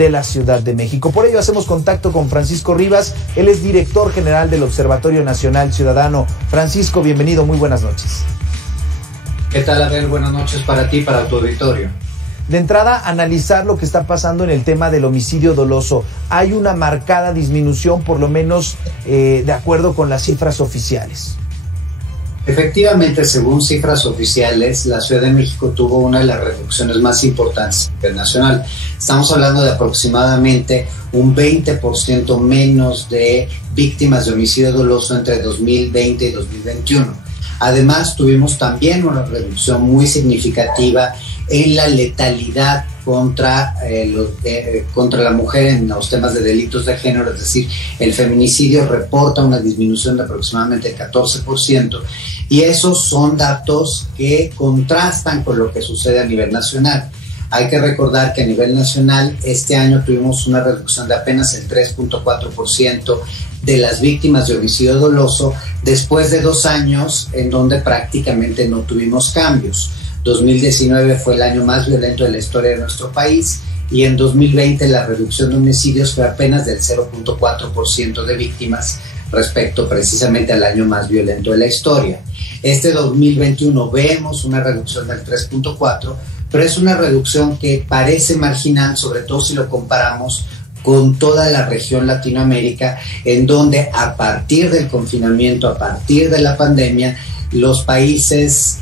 de la Ciudad de México. Por ello hacemos contacto con Francisco Rivas, él es director general del Observatorio Nacional Ciudadano. Francisco, bienvenido, muy buenas noches. ¿Qué tal, Abel? Buenas noches para ti y para tu auditorio. De entrada, analizar lo que está pasando en el tema del homicidio doloso. Hay una marcada disminución, por lo menos de acuerdo con las cifras oficiales. Efectivamente, según cifras oficiales, la Ciudad de México tuvo una de las reducciones más importantes internacional. Estamos hablando de aproximadamente un 20% menos de víctimas de homicidio doloso entre 2020 y 2021. Además, tuvimos también una reducción muy significativa en la letalidad contra la mujer en los temas de delitos de género, es decir, el feminicidio reporta una disminución de aproximadamente el 14%, y esos son datos que contrastan con lo que sucede a nivel nacional. Hay que recordar que a nivel nacional este año tuvimos una reducción de apenas el 3.4% de las víctimas de homicidio doloso, después de 2 años en donde prácticamente no tuvimos cambios. 2019 fue el año más violento de la historia de nuestro país, y en 2020 la reducción de homicidios fue apenas del 0.4% de víctimas respecto precisamente al año más violento de la historia. Este 2021 vemos una reducción del 3.4%, pero es una reducción que parece marginal, sobre todo si lo comparamos con toda la región Latinoamérica, en donde a partir del confinamiento, a partir de la pandemia, los países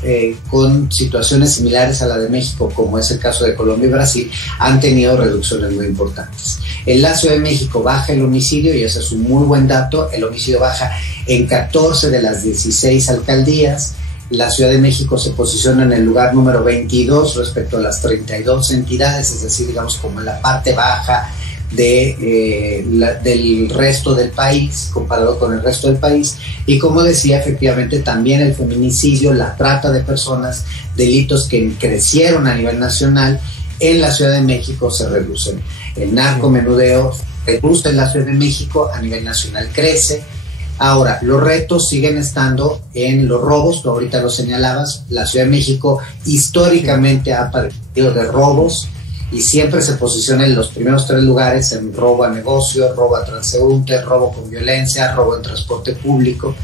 con situaciones similares a la de México, como es el caso de Colombia y Brasil, han tenido reducciones muy importantes. En la Ciudad de México baja el homicidio, y ese es un muy buen dato. El homicidio baja en 14 de las 16 alcaldías. La Ciudad de México se posiciona en el lugar número 22 respecto a las 32 entidades, es decir, digamos como en la parte baja del resto del país, comparado con el resto del país. Y como decía, efectivamente también el feminicidio, la trata de personas, delitos que crecieron a nivel nacional, en la Ciudad de México se reducen. El narcomenudeo reduce en la Ciudad de México, a nivel nacional crece. Ahora, los retos siguen estando en los robos, tú ahorita lo señalabas. La Ciudad de México históricamente ha padecido de robos, y siempre se posiciona en los primeros 3 lugares en robo a negocio, robo a transeúnte, robo con violencia, robo en transporte público.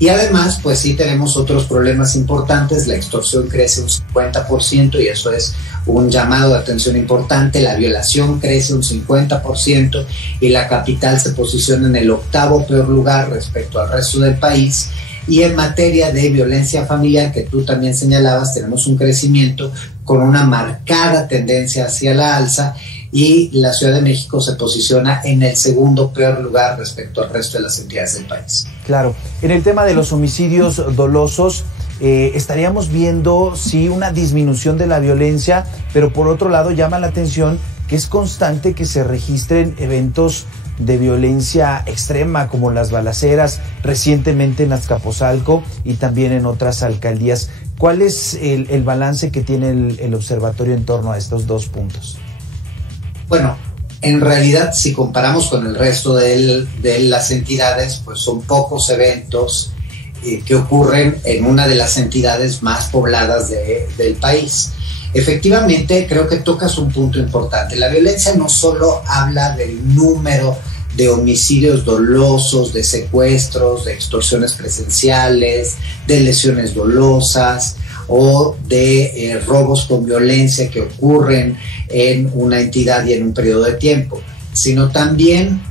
Y además, pues sí tenemos otros problemas importantes. La extorsión crece un 50%, y eso es un llamado de atención importante. La violación crece un 50%, y la capital se posiciona en el 8º peor lugar respecto al resto del país. Y en materia de violencia familiar, que tú también señalabas, tenemos un crecimiento con una marcada tendencia hacia la alza, y la Ciudad de México se posiciona en el 2º peor lugar respecto al resto de las entidades del país. Claro. En el tema de los homicidios dolosos, estaríamos viendo, sí, una disminución de la violencia, pero por otro lado llama la atención que es constante que se registren eventos de violencia extrema, como las balaceras recientemente en Azcapotzalco y también en otras alcaldías. ¿Cuál es el balance que tiene el observatorio en torno a estos 2 puntos? Bueno, en realidad, si comparamos con el resto de las entidades, pues son pocos eventos que ocurren en una de las entidades más pobladas del país. Efectivamente, creo que tocas un punto importante. La violencia no solo habla del número de homicidios dolosos, de secuestros, de extorsiones presenciales, de lesiones dolosas o de robos con violencia que ocurren en una entidad y en un periodo de tiempo, sino también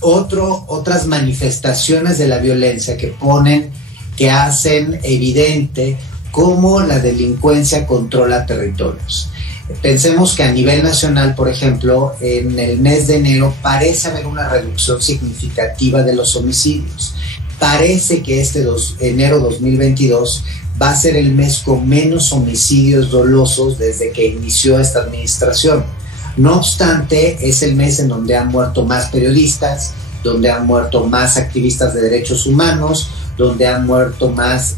otras manifestaciones de la violencia que hacen evidente cómo la delincuencia controla territorios. Pensemos que a nivel nacional, por ejemplo, en el mes de enero parece haber una reducción significativa de los homicidios. Parece que enero 2022 va a ser el mes con menos homicidios dolosos desde que inició esta administración. No obstante, es el mes en donde han muerto más periodistas, donde han muerto más activistas de derechos humanos, donde han muerto más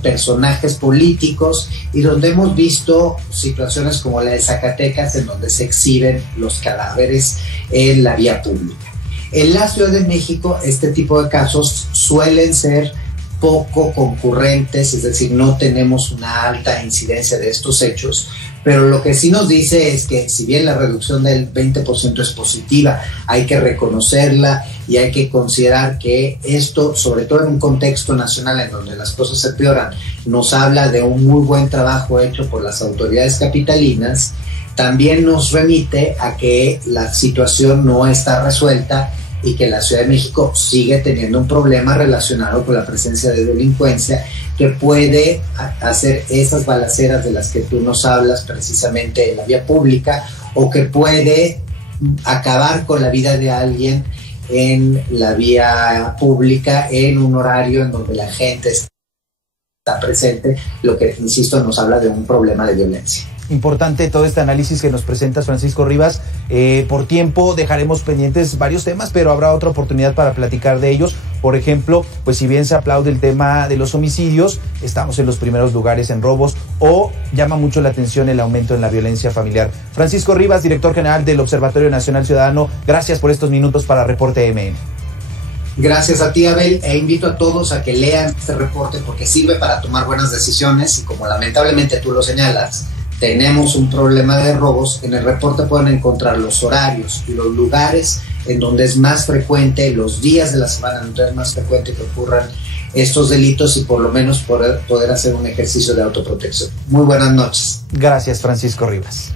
personajes políticos, y donde hemos visto situaciones como la de Zacatecas, en donde se exhiben los cadáveres en la vía pública. En la Ciudad de México, este tipo de casos suelen ser poco concurrentes, es decir, no tenemos una alta incidencia de estos hechos, pero lo que sí nos dice es que si bien la reducción del 20% es positiva, hay que reconocerla y hay que considerar que esto, sobre todo en un contexto nacional en donde las cosas se empeoran, nos habla de un muy buen trabajo hecho por las autoridades capitalinas. También nos remite a que la situación no está resuelta y que la Ciudad de México sigue teniendo un problema relacionado con la presencia de delincuencia que puede hacer esas balaceras de las que tú nos hablas precisamente en la vía pública, o que puede acabar con la vida de alguien en la vía pública en un horario en donde la gente está presente, lo que, insisto, nos habla de un problema de violencia. Importante todo este análisis que nos presentas, Francisco Rivas. Por tiempo dejaremos pendientes varios temas, pero habrá otra oportunidad para platicar de ellos. Por ejemplo, pues si bien se aplaude el tema de los homicidios, estamos en los primeros lugares en robos, o llama mucho la atención el aumento en la violencia familiar. Francisco Rivas, director general del Observatorio Nacional Ciudadano, gracias por estos minutos para Reporte MN. Gracias a ti, Abel, e invito a todos a que lean este reporte porque sirve para tomar buenas decisiones, y como lamentablemente tú lo señalas, tenemos un problema de robos. En el reporte pueden encontrar los horarios y los lugares en donde es más frecuente, los días de la semana en donde es más frecuente que ocurran estos delitos, y por lo menos poder hacer un ejercicio de autoprotección. Muy buenas noches. Gracias, Francisco Rivas.